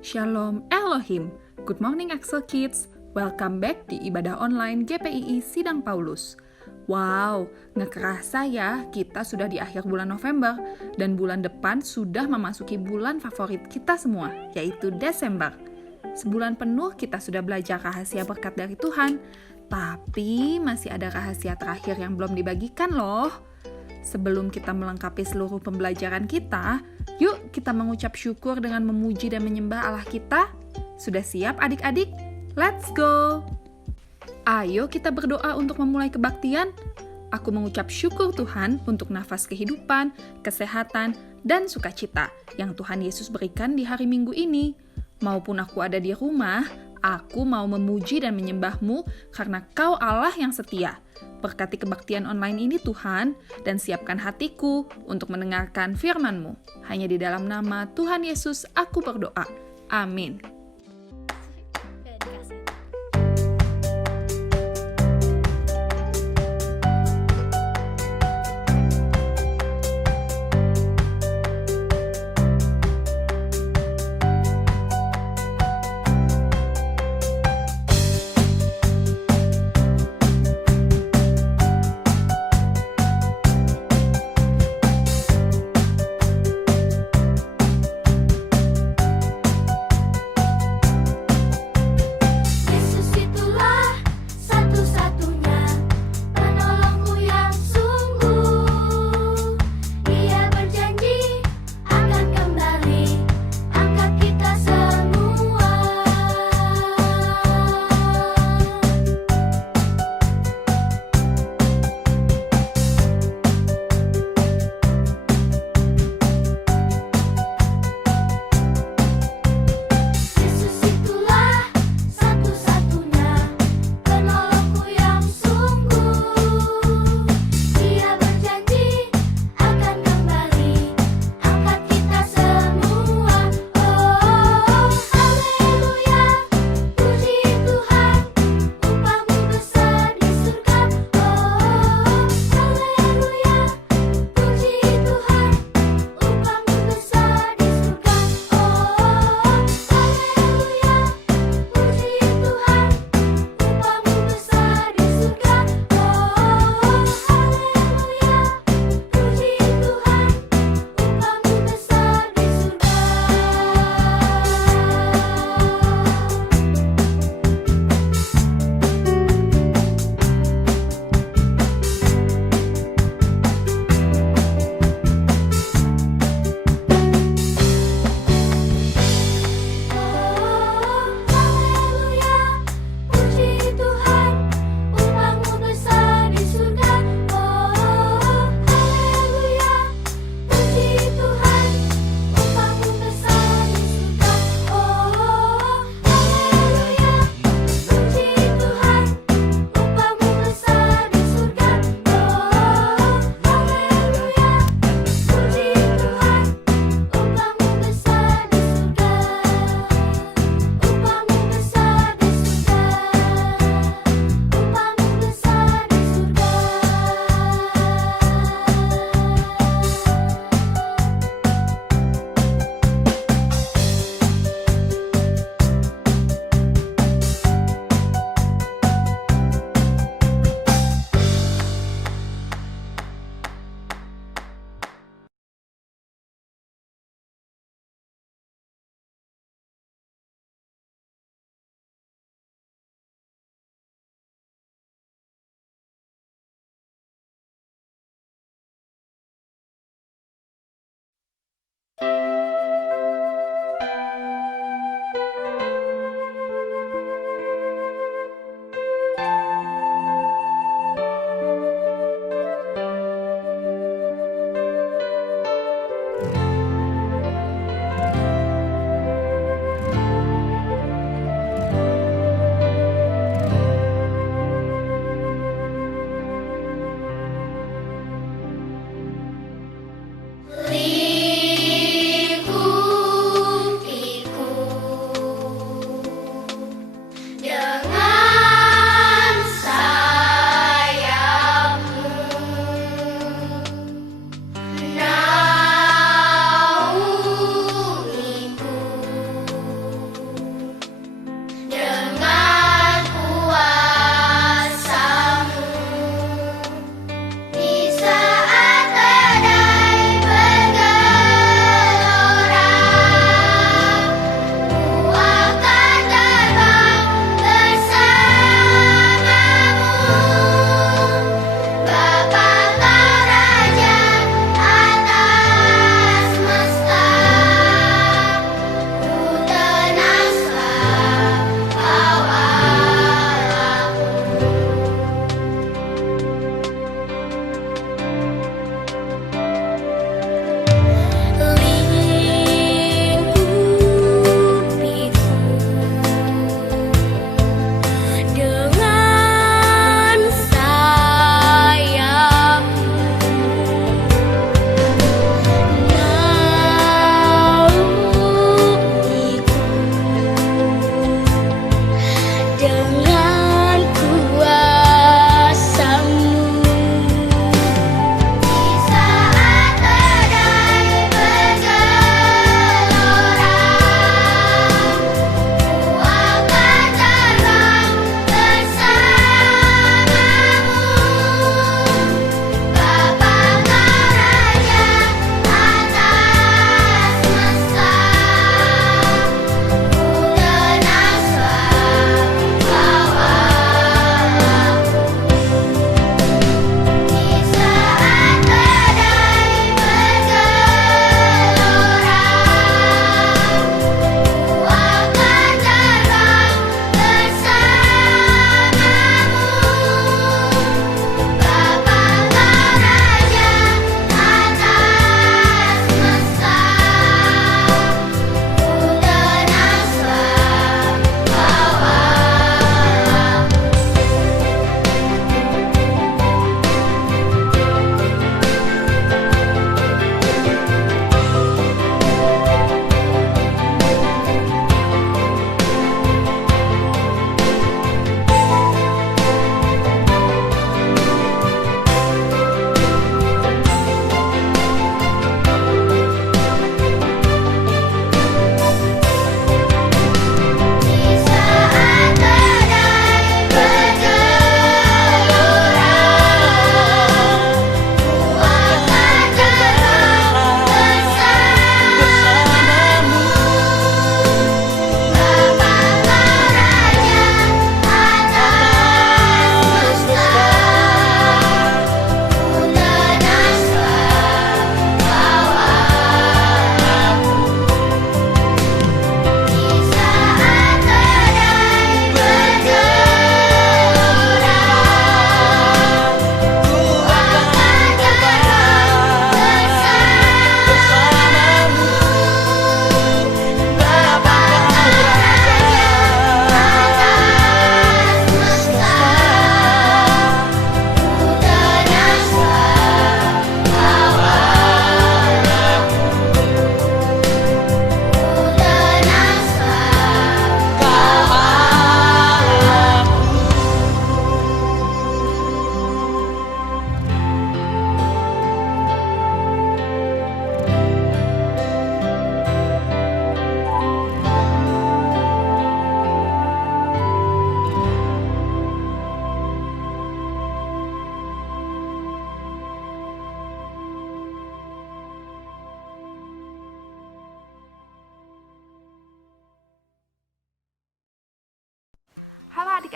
Shalom Elohim. Good morning Axel Kids. Welcome back di ibadah online GPII Sidang Paulus. Wow, nggak kerasa ya kita sudah di akhir bulan November dan bulan depan sudah memasuki bulan favorit kita semua, yaitu Desember. Sebulan penuh kita sudah belajar rahasia berkat dari Tuhan, tapi masih ada rahasia terakhir yang belum dibagikan loh. Sebelum kita melengkapi seluruh pembelajaran kita, yuk kita mengucap syukur dengan memuji dan menyembah Allah kita. Sudah siap adik-adik? Let's go! Ayo kita berdoa untuk memulai kebaktian. Aku mengucap syukur Tuhan untuk nafas kehidupan, kesehatan, dan sukacita yang Tuhan Yesus berikan di hari Minggu ini. Maupun aku ada di rumah, aku mau memuji dan menyembah-Mu karena Kau Allah yang setia. Berkati kebaktian online ini Tuhan, dan siapkan hatiku untuk mendengarkan firman-Mu. Hanya di dalam nama Tuhan Yesus aku berdoa. Amin.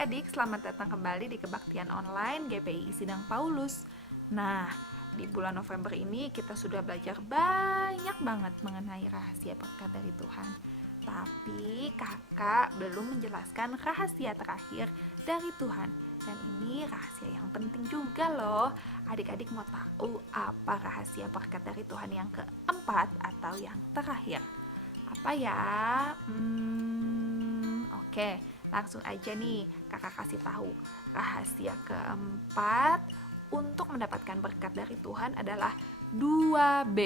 adik-adik, selamat datang kembali di kebaktian online GPI Sidang Paulus. Nah, di bulan November ini kita sudah belajar banyak banget mengenai rahasia berkat dari Tuhan. Tapi kakak belum menjelaskan rahasia terakhir dari Tuhan. Dan ini rahasia yang penting juga loh. Adik-adik mau tahu apa rahasia berkat dari Tuhan yang keempat atau yang terakhir? Apa ya? Oke, langsung aja nih kakak kasih tahu. Rahasia keempat untuk mendapatkan berkat dari Tuhan adalah 2B.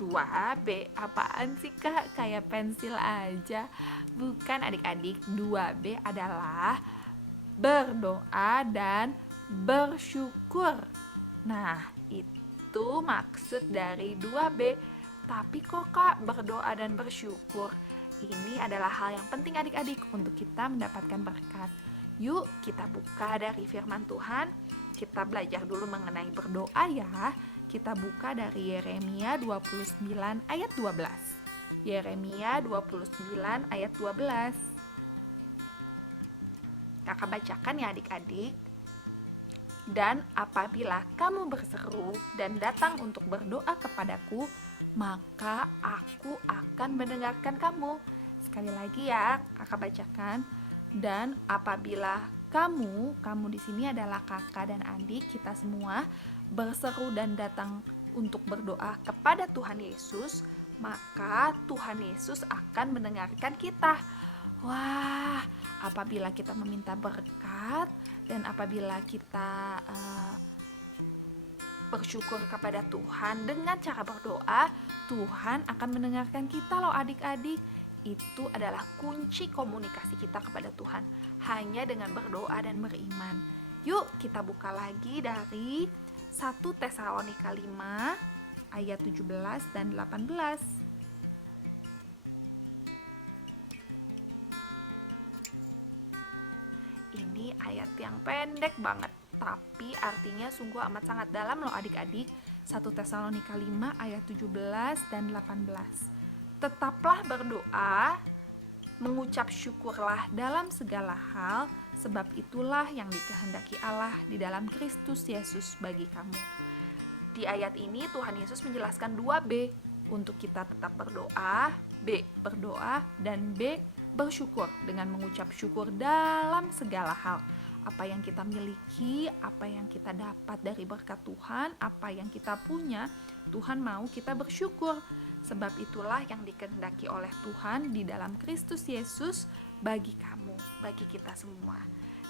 2B apaan sih kak? Kayak pensil aja. Bukan adik-adik, 2B adalah berdoa dan bersyukur. Nah, itu maksud dari 2B. Tapi kok kak berdoa dan bersyukur? Ini adalah hal yang penting adik-adik untuk kita mendapatkan berkat. Yuk kita buka dari firman Tuhan. Kita belajar dulu mengenai berdoa ya. Kita buka dari Yeremia 29 ayat 12. Yeremia 29 ayat 12. Kakak bacakan ya adik-adik. Dan apabila kamu berseru dan datang untuk berdoa kepadaku, maka aku akan mendengarkan kamu. Sekali lagi ya, kakak bacakan. Dan apabila kamu di sini adalah kakak dan adik kita semua, berseru dan datang untuk berdoa kepada Tuhan Yesus, maka Tuhan Yesus akan mendengarkan kita. Wah, apabila kita meminta berkat dan apabila kita bersyukur kepada Tuhan dengan cara berdoa, Tuhan akan mendengarkan kita loh adik-adik. Itu adalah kunci komunikasi kita kepada Tuhan, hanya dengan berdoa dan beriman. Yuk kita buka lagi dari 1 Tesalonika 5 ayat 17 dan 18. Ini ayat yang pendek banget, tapi artinya sungguh amat sangat dalam loh adik-adik. 1 Tesalonika 5 ayat 17 dan 18. Tetaplah berdoa, mengucap syukurlah dalam segala hal, sebab itulah yang dikehendaki Allah di dalam Kristus Yesus bagi kamu. Di ayat ini Tuhan Yesus menjelaskan 2B, untuk kita tetap berdoa, B berdoa, dan B bersyukur dengan mengucap syukur dalam segala hal. Apa yang kita miliki, apa yang kita dapat dari berkat Tuhan, apa yang kita punya, Tuhan mau kita bersyukur. Sebab itulah yang dikehendaki oleh Tuhan di dalam Kristus Yesus bagi kamu, bagi kita semua.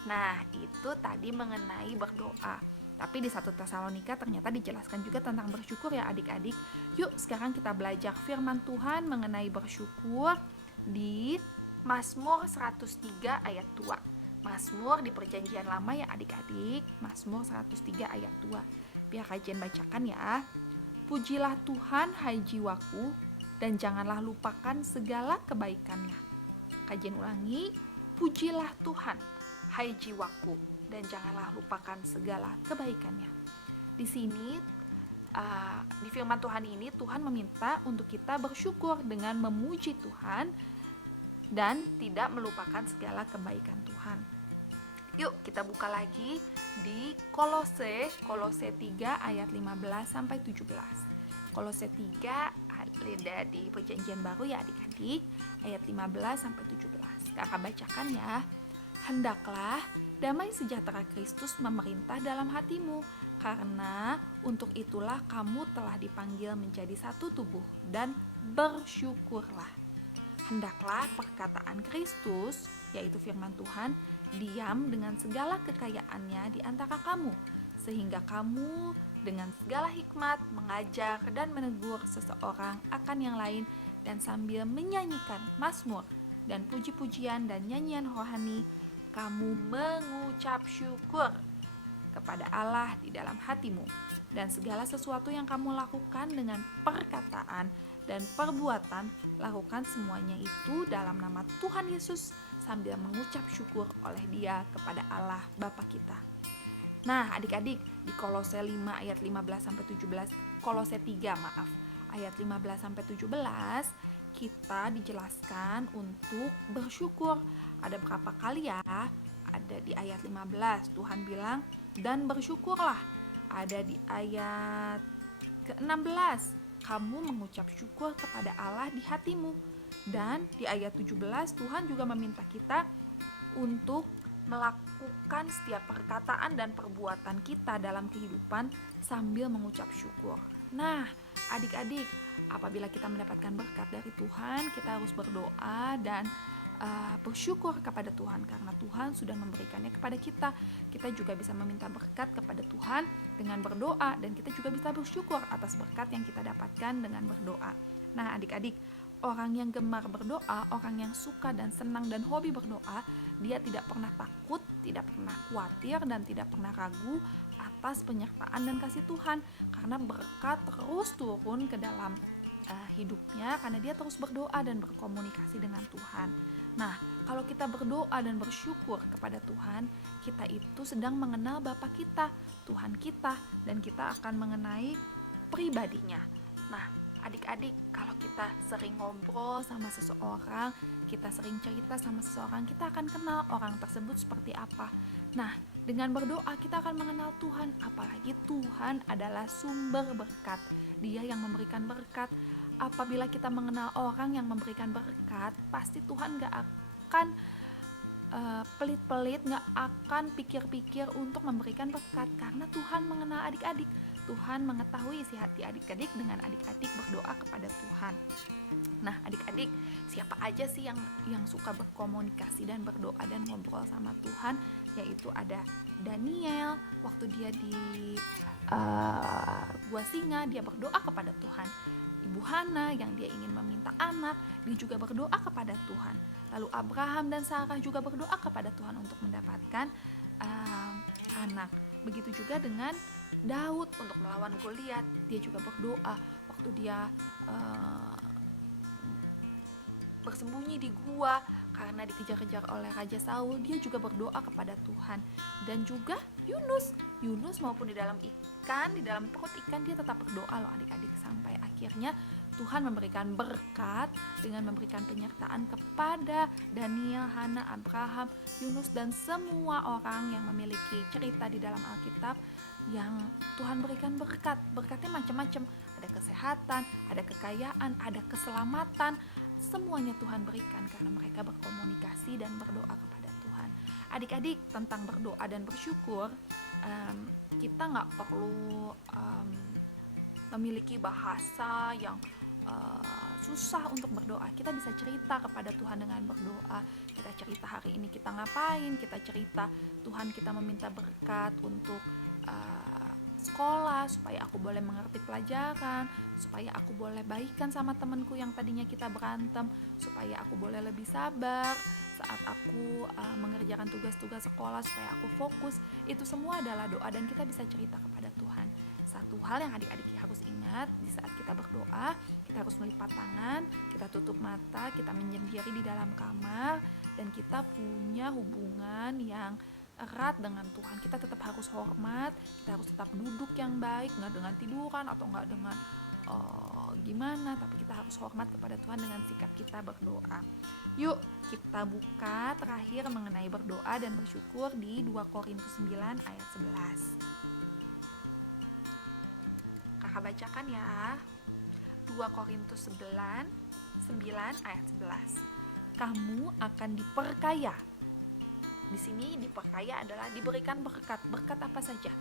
Nah, itu tadi mengenai berdoa. Tapi di 1 Tesalonika ternyata dijelaskan juga tentang bersyukur ya adik-adik. Yuk sekarang kita belajar firman Tuhan mengenai bersyukur di Mazmur 103 ayat 2. Mazmur di perjanjian lama ya adik-adik. Mazmur 103 ayat 2. Biar kajian bacakan ya. Pujilah Tuhan hai jiwaku, dan janganlah lupakan segala kebaikannya. Kajian ulangi. Pujilah Tuhan hai jiwaku, dan janganlah lupakan segala kebaikannya. Di sini di firman Tuhan ini Tuhan meminta untuk kita bersyukur dengan memuji Tuhan dan tidak melupakan segala kebaikan Tuhan. Yuk kita buka lagi di Kolose 3 ayat 15 sampai 17. Kolose 3 ada di perjanjian baru ya adik-adik, ayat 15 sampai 17. Kakak bacakan ya. Hendaklah damai sejahtera Kristus memerintah dalam hatimu, karena untuk itulah kamu telah dipanggil menjadi satu tubuh, dan bersyukurlah. Hendaklah perkataan Kristus, yaitu firman Tuhan, diam dengan segala kekayaannya di antara kamu, sehingga kamu dengan segala hikmat mengajar dan menegur seseorang akan yang lain, dan sambil menyanyikan mazmur dan puji-pujian dan nyanyian rohani, kamu mengucap syukur kepada Allah di dalam hatimu. Dan segala sesuatu yang kamu lakukan dengan perkataan dan perbuatan, lakukan semuanya itu dalam nama Tuhan Yesus, sambil mengucap syukur oleh Dia kepada Allah Bapa kita. Nah adik-adik, di Kolose 5 ayat 15-17, Kolose 3 ayat 15-17, kita dijelaskan untuk bersyukur. Ada berapa kali ya? ada di ayat 15, Tuhan bilang, dan bersyukurlah. Ada di ayat ke-16, kamu mengucap syukur kepada Allah di hatimu. Dan di ayat 17, Tuhan juga meminta kita untuk melakukan setiap perkataan dan perbuatan kita dalam kehidupan sambil mengucap syukur. Nah, adik-adik, apabila kita mendapatkan berkat dari Tuhan, kita harus berdoa dan bersyukur kepada Tuhan karena Tuhan sudah memberikannya kepada kita. Kita juga bisa meminta berkat kepada Tuhan dengan berdoa, dan kita juga bisa bersyukur atas berkat yang kita dapatkan dengan berdoa. Nah, adik-adik, orang yang gemar berdoa, orang yang suka dan senang dan hobi berdoa, dia tidak pernah takut, tidak pernah khawatir, dan tidak pernah ragu atas penyertaan dan kasih Tuhan, karena berkat terus turun ke dalam hidupnya karena dia terus berdoa dan berkomunikasi dengan Tuhan. Nah, kalau kita berdoa dan bersyukur kepada Tuhan, kita itu sedang mengenal Bapa kita, Tuhan kita, dan kita akan mengenai pribadinya. Nah, adik-adik, kalau kita sering ngobrol sama seseorang, kita sering cerita sama seseorang, kita akan kenal orang tersebut seperti apa. Nah, dengan berdoa kita akan mengenal Tuhan, apalagi Tuhan adalah sumber berkat. Dia yang memberikan berkat. Apabila kita mengenal orang yang memberikan berkat, pasti Tuhan gak akan pelit-pelit, gak akan pikir-pikir untuk memberikan berkat, karena Tuhan mengenal adik-adik. Tuhan mengetahui isi hati adik-adik dengan adik-adik berdoa kepada Tuhan. Nah, adik-adik, siapa aja sih yang suka berkomunikasi dan berdoa dan ngobrol sama Tuhan? Yaitu ada Daniel, waktu dia di gua singa, dia berdoa kepada Tuhan. Ibu Hana yang dia ingin meminta anak, dia juga berdoa kepada Tuhan. Lalu Abraham dan Sarah juga berdoa kepada Tuhan untuk mendapatkan anak. Begitu juga dengan Daud untuk melawan Goliat, dia juga berdoa. Waktu dia bersembunyi di gua karena dikejar-kejar oleh Raja Saul, dia juga berdoa kepada Tuhan. Dan juga Yunus maupun di dalam perut ikan, dia tetap berdoa loh adik-adik, sampai akhirnya Tuhan memberikan berkat dengan memberikan penyertaan kepada Daniel, Hana, Abraham, Yunus, dan semua orang yang memiliki cerita di dalam Alkitab yang Tuhan berikan berkat. Berkatnya macam-macam, ada kesehatan, ada kekayaan, ada keselamatan. Semuanya Tuhan berikan karena mereka berkomunikasi dan berdoa kepada Tuhan. Adik-adik, tentang berdoa dan bersyukur, kita gak perlu memiliki bahasa yang susah untuk berdoa. Kita bisa cerita kepada Tuhan dengan berdoa. Kita cerita hari ini kita ngapain, kita cerita Tuhan, kita meminta berkat untuk sekolah, supaya aku boleh mengerti pelajaran, supaya aku boleh baikan sama temanku yang tadinya kita berantem, supaya aku boleh lebih sabar saat aku mengerjakan tugas-tugas sekolah, supaya aku fokus. Itu semua adalah doa dan kita bisa cerita kepada Tuhan. Satu hal yang adik-adik harus ingat, di saat kita berdoa, kita harus melipat tangan, kita tutup mata, kita menyendiri di dalam kamar, dan kita punya hubungan yang erat dengan Tuhan. Kita tetap harus hormat, kita harus tetap duduk yang baik, nggak dengan tiduran atau nggak dengan gimana, tapi kita harus hormat kepada Tuhan dengan sikap kita berdoa. Yuk kita buka terakhir mengenai berdoa dan bersyukur di 2 Korintus 9 ayat 11. Kakak bacakan ya. 2 Korintus 9 ayat 11. Kamu akan diperkaya. Di sini diperkaya adalah diberikan berkat. Berkat apa saja?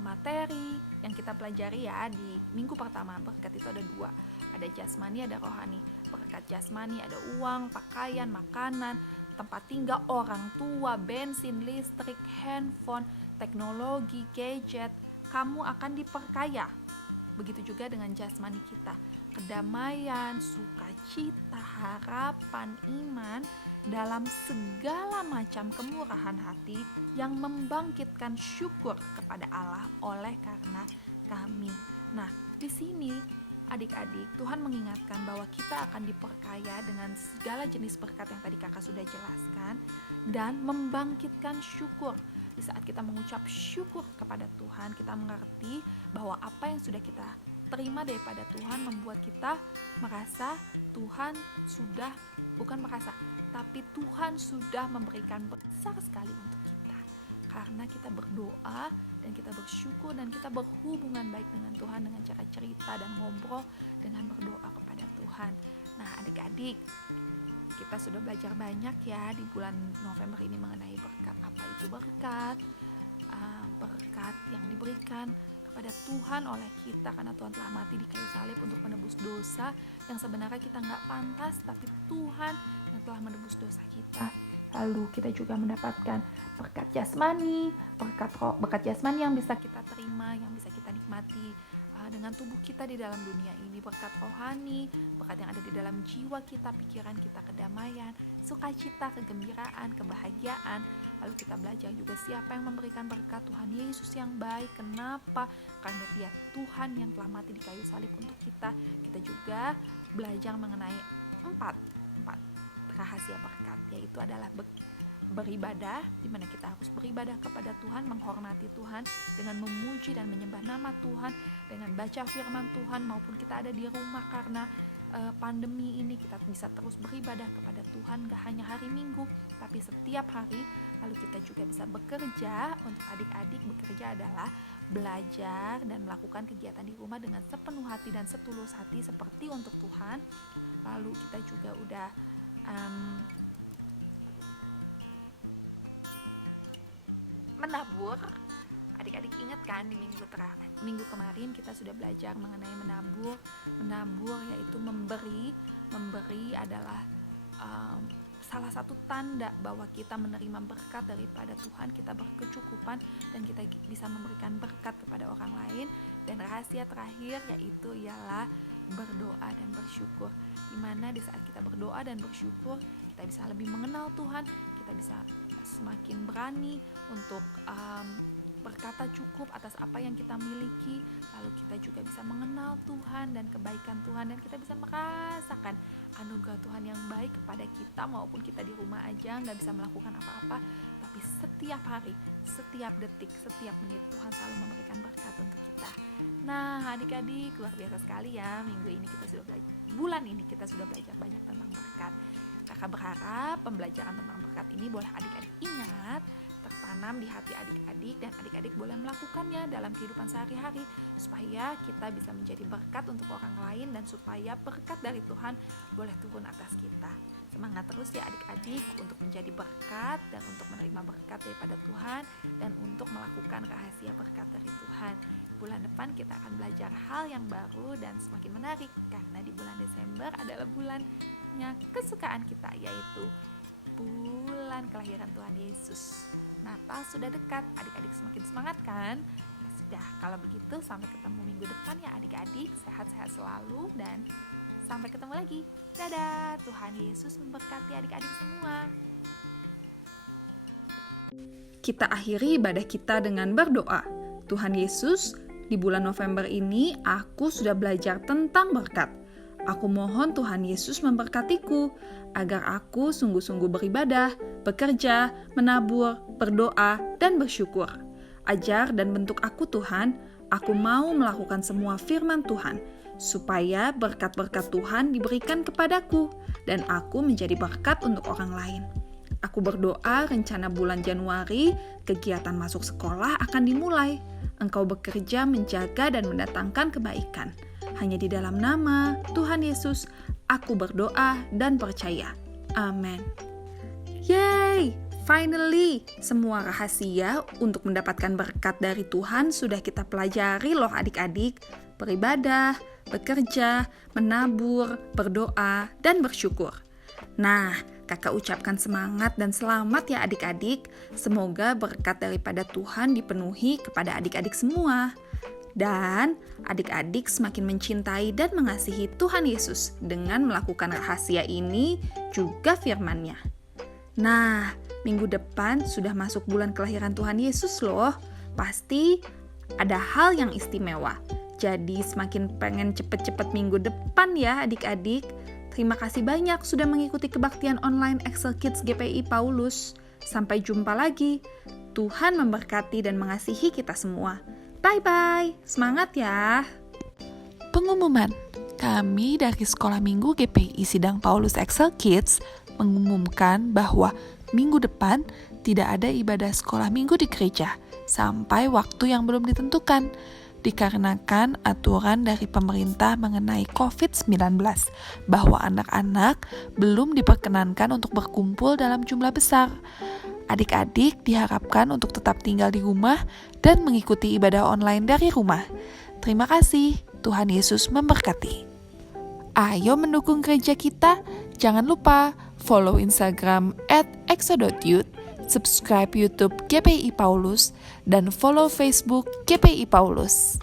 Materi yang kita pelajari ya di minggu pertama. Berkat itu ada 2. Ada jasmani, ada rohani. Berkat jasmani ada uang, pakaian, makanan, tempat tinggal, orang tua, bensin, listrik, handphone, teknologi, gadget. Kamu akan diperkaya. Begitu juga dengan jasmani kita. Kedamaian, sukacita, harapan, iman dalam segala macam kemurahan hati yang membangkitkan syukur kepada Allah oleh karena kami. Nah, di sini adik-adik, Tuhan mengingatkan bahwa kita akan diperkaya dengan segala jenis berkat yang tadi kakak sudah jelaskan, dan membangkitkan syukur. Di saat kita mengucap syukur kepada Tuhan, kita mengerti bahwa apa yang sudah kita terima daripada Tuhan membuat kita merasa Tuhan sudah, bukan merasa, tapi Tuhan sudah memberikan besar sekali untuk kita. Karena kita berdoa dan kita bersyukur dan kita berhubungan baik dengan Tuhan dengan cara cerita dan ngobrol dengan berdoa kepada Tuhan. Nah adik-adik, kita sudah belajar banyak ya di bulan November ini mengenai berkat. Apa itu berkat? Berkat yang diberikan kepada Tuhan oleh kita karena Tuhan telah mati di kayu salib untuk menebus dosa yang sebenarnya kita nggak pantas, tapi Tuhan yang telah menebus dosa kita. Lalu kita juga mendapatkan berkat jasmani, berkat jasmani yang bisa kita terima, yang bisa kita nikmati dengan tubuh kita di dalam dunia ini. Berkat rohani, berkat yang ada di dalam jiwa kita, pikiran kita, kedamaian, sukacita, kegembiraan, kebahagiaan. Lalu kita belajar juga siapa yang memberikan berkat. Tuhan Yesus yang baik. Kenapa? Karena Dia Tuhan yang telah mati di kayu salib untuk kita. Kita juga belajar mengenai empat rahasia berkat, yaitu adalah beribadah, di mana kita harus beribadah kepada Tuhan, menghormati Tuhan dengan memuji dan menyembah nama Tuhan, dengan baca firman Tuhan, maupun kita ada di rumah karena pandemi ini kita bisa terus beribadah kepada Tuhan, gak hanya hari Minggu tapi setiap hari. Lalu kita juga bisa bekerja. Untuk adik-adik, bekerja adalah belajar dan melakukan kegiatan di rumah dengan sepenuh hati dan setulus hati seperti untuk Tuhan. Lalu kita juga udah menabur. Adik-adik ingat kan di minggu kemarin kita sudah belajar mengenai menabur. Menabur yaitu memberi adalah salah satu tanda bahwa kita menerima berkat daripada Tuhan, kita berkecukupan dan kita bisa memberikan berkat kepada orang lain. Dan rahasia terakhir yaitu ialah berdoa dan bersyukur, dimana di saat kita berdoa dan bersyukur kita bisa lebih mengenal Tuhan, kita bisa semakin berani untuk berkata cukup atas apa yang kita miliki. Lalu kita juga bisa mengenal Tuhan dan kebaikan Tuhan, dan kita bisa merasakan anugerah Tuhan yang baik kepada kita, maupun kita di rumah aja gak bisa melakukan apa-apa, tapi setiap hari, setiap detik, setiap menit Tuhan selalu memberikan berkat untuk kita. Nah adik-adik, luar biasa sekali ya, bulan ini kita sudah belajar banyak tentang berkat. Kakak berharap pembelajaran tentang berkat ini boleh adik-adik ingat, tertanam di hati adik-adik, dan adik-adik boleh melakukannya dalam kehidupan sehari-hari supaya kita bisa menjadi berkat untuk orang lain dan supaya berkat dari Tuhan boleh turun atas kita. Semangat terus ya adik-adik untuk menjadi berkat dan untuk menerima berkat daripada Tuhan dan untuk melakukan rahasia berkat dari Tuhan. Bulan depan kita akan belajar hal yang baru dan semakin menarik karena di bulan Desember adalah bulannya kesukaan kita, yaitu bulan kelahiran Tuhan Yesus. Natal sudah dekat, adik-adik semakin semangat kan? Ya sudah, kalau begitu sampai ketemu minggu depan ya adik-adik, sehat-sehat selalu dan sampai ketemu lagi. Dadah, Tuhan Yesus memberkati adik-adik semua. Kita akhiri ibadah kita dengan berdoa. Tuhan Yesus, di bulan November ini aku sudah belajar tentang berkat. Aku mohon Tuhan Yesus memberkatiku agar aku sungguh-sungguh beribadah, bekerja, menabur, berdoa, dan bersyukur. Ajar dan bentuk aku Tuhan, aku mau melakukan semua firman Tuhan, supaya berkat-berkat Tuhan diberikan kepadaku, dan aku menjadi berkat untuk orang lain. Aku berdoa rencana bulan Januari, kegiatan masuk sekolah akan dimulai. Engkau bekerja menjaga dan mendatangkan kebaikan. Hanya di dalam nama Tuhan Yesus, aku berdoa dan percaya. Amin. Yeay! Finally, semua rahasia untuk mendapatkan berkat dari Tuhan sudah kita pelajari loh adik-adik. Beribadah, bekerja, menabur, berdoa, dan bersyukur. Nah, kakak ucapkan semangat dan selamat ya adik-adik. Semoga berkat daripada Tuhan dipenuhi kepada adik-adik semua. Dan adik-adik semakin mencintai dan mengasihi Tuhan Yesus dengan melakukan rahasia ini juga firman-Nya. Nah, minggu depan sudah masuk bulan kelahiran Tuhan Yesus loh. Pasti ada hal yang istimewa. Jadi semakin pengen cepet-cepet minggu depan ya adik-adik. Terima kasih banyak sudah mengikuti kebaktian online Excel Kids GPI Paulus. Sampai jumpa lagi. Tuhan memberkati dan mengasihi kita semua. Bye-bye. Semangat ya. Pengumuman. Kami dari Sekolah Minggu GPI Sidang Paulus Excel Kids mengumumkan bahwa minggu depan tidak ada ibadah sekolah minggu di gereja sampai waktu yang belum ditentukan, dikarenakan aturan dari pemerintah mengenai COVID-19 bahwa anak-anak belum diperkenankan untuk berkumpul dalam jumlah besar. Adik-adik diharapkan untuk tetap tinggal di rumah dan mengikuti ibadah online dari rumah. Terima kasih, Tuhan Yesus memberkati. Ayo mendukung gereja kita, jangan lupa follow Instagram @exo.youth, subscribe YouTube GPI Paulus, dan follow Facebook GPI Paulus.